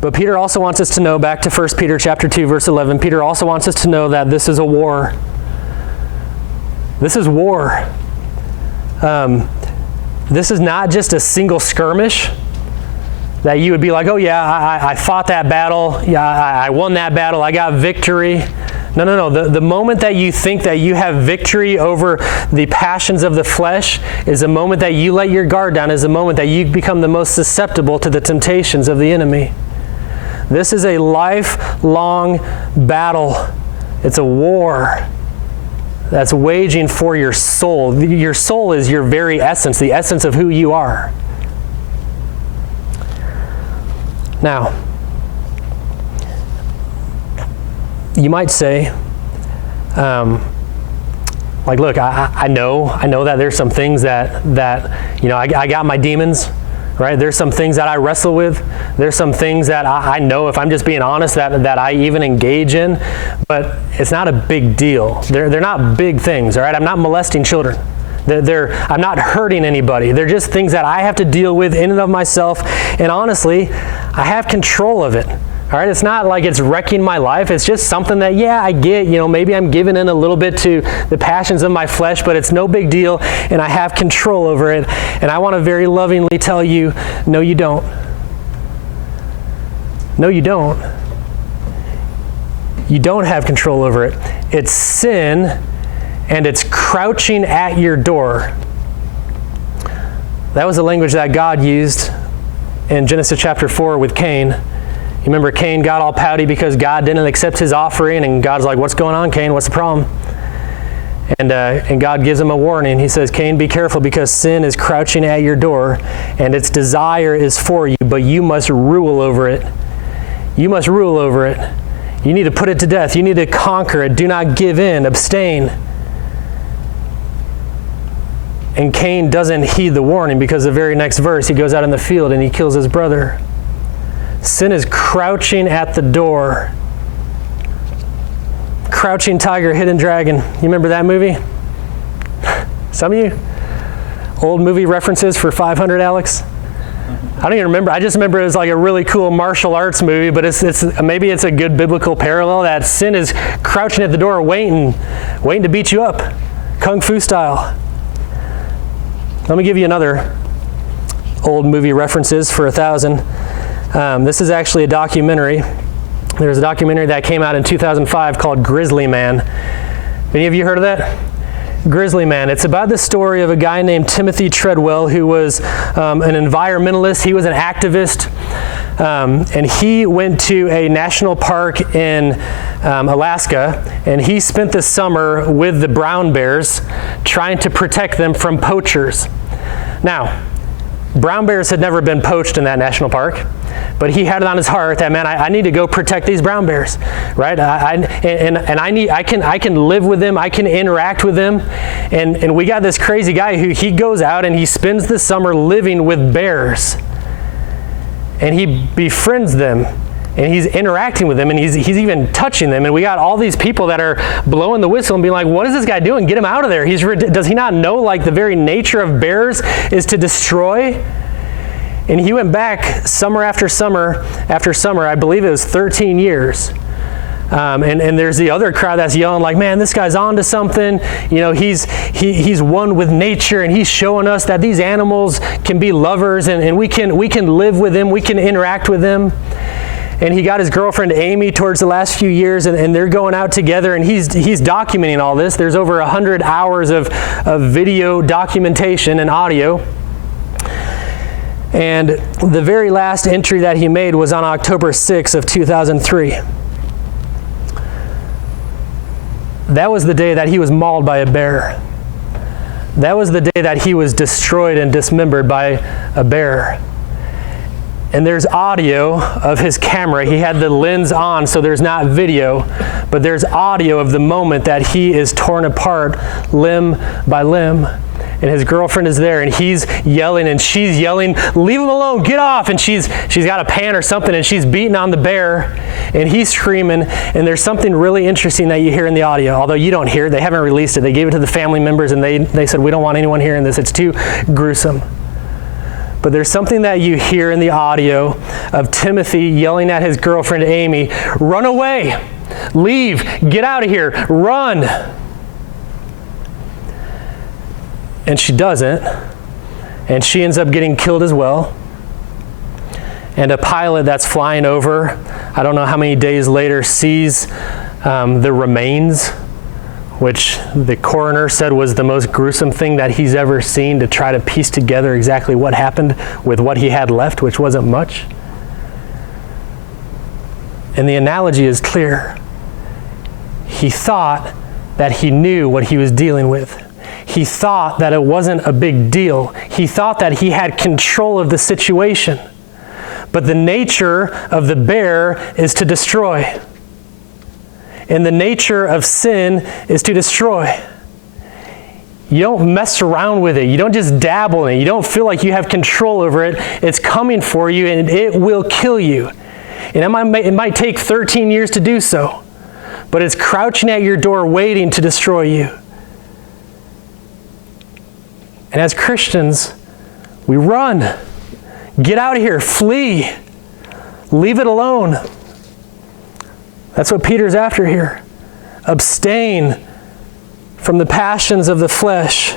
But Peter also wants us to know, back to 1 Peter chapter 2, verse 11, Peter also wants us to know that this is a war. This is war. This is not just a single skirmish that you would be like, oh yeah, I fought that battle. Yeah, I won that battle. I got victory. No. The moment that you think that you have victory over the passions of the flesh is the moment that you let your guard down, is the moment that you become the most susceptible to the temptations of the enemy. This is a lifelong battle. It's a war that's waging for your soul. Your soul is your very essence, the essence of who you are. Now, you might say, like, look, I know that there's some things that I got my demons, right? There's some things that I wrestle with. There's some things that I know, if I'm just being honest, that I even engage in, but it's not a big deal. They're not big things, all right? I'm not molesting children. I'm not hurting anybody. They're just things that I have to deal with in and of myself, and honestly, I have control of it. All right, it's not like it's wrecking my life. It's just something that, yeah, I get, maybe I'm giving in a little bit to the passions of my flesh, but it's no big deal, and I have control over it. And I want to very lovingly tell you, no, you don't. No, you don't. You don't have control over it. It's sin, and it's crouching at your door. That was the language that God used in Genesis chapter 4 with Cain. You remember Cain got all pouty because God didn't accept his offering, and God's like, what's going on, Cain? What's the problem? And God gives him a warning. He says, Cain, be careful, because sin is crouching at your door, and its desire is for you, but you must rule over it. You must rule over it. You need to put it to death. You need to conquer it. Do not give in. Abstain. And Cain doesn't heed the warning, because the very next verse, he goes out in the field and he kills his brother. Sin is crouching at the door. Crouching Tiger, Hidden Dragon. You remember that movie? Some of you? Old movie references for 500, Alex? I don't even remember. I just remember it was like a really cool martial arts movie, but maybe it's a good biblical parallel that sin is crouching at the door, waiting to beat you up, kung fu style. Let me give you another old movie references for 1,000. This is actually a documentary. There's a documentary that came out in 2005 called Grizzly Man. Any of you heard of that? Grizzly Man. It's about the story of a guy named Timothy Treadwell, who was an environmentalist. He was an activist, and he went to a national park in Alaska, and he spent the summer with the brown bears trying to protect them from poachers. Now, brown bears had never been poached in that national park, but he had it on his heart that, man, I need to go protect these brown bears, right? I can live with them, I can interact with them, and we got this crazy guy who he goes out and he spends the summer living with bears, and he befriends them, and he's interacting with them, and he's even touching them, and we got all these people that are blowing the whistle and being like, what is this guy doing? Get him out of there. Does he not know, like, the very nature of bears is to destroy? And he went back summer after summer after summer. I believe it was 13 years. And there's the other crowd that's yelling like, man, this guy's on to something. He's one with nature, and he's showing us that these animals can be lovers, and we can live with them, we can interact with them. And he got his girlfriend Amy towards the last few years, and they're going out together, and he's documenting all this. There's over 100 hours of video documentation and audio. And the very last entry that he made was on October 6th of 2003. That was the day that he was mauled by a bear. That was the day that he was destroyed and dismembered by a bear. And there's audio of his camera. He had the lens on, so there's not video, but there's audio of the moment that he is torn apart limb by limb. And his girlfriend is there, and he's yelling, and she's yelling, leave him alone, get off. And she's got a pan or something, and she's beating on the bear, and he's screaming. And there's something really interesting that you hear in the audio, although you don't hear it. They haven't released it. They gave it to the family members, and they said, we don't want anyone hearing this. It's too gruesome. But there's something that you hear in the audio of Timothy yelling at his girlfriend Amy, run away, leave, get out of here, run. And she doesn't, and she ends up getting killed as well. And a pilot that's flying over, I don't know how many days later, sees the remains, which the coroner said was the most gruesome thing that he's ever seen, to try to piece together exactly what happened with what he had left, which wasn't much. And the analogy is clear. He thought that he knew what he was dealing with. He thought that it wasn't a big deal. He thought that he had control of the situation. But the nature of the bear is to destroy. And the nature of sin is to destroy. You don't mess around with it. You don't just dabble in it. You don't feel like you have control over it. It's coming for you, and it will kill you. And it might take 13 years to do so, but it's crouching at your door waiting to destroy you. And as Christians, we run. Get out of here. Flee. Leave it alone. That's what Peter's after here. Abstain from the passions of the flesh.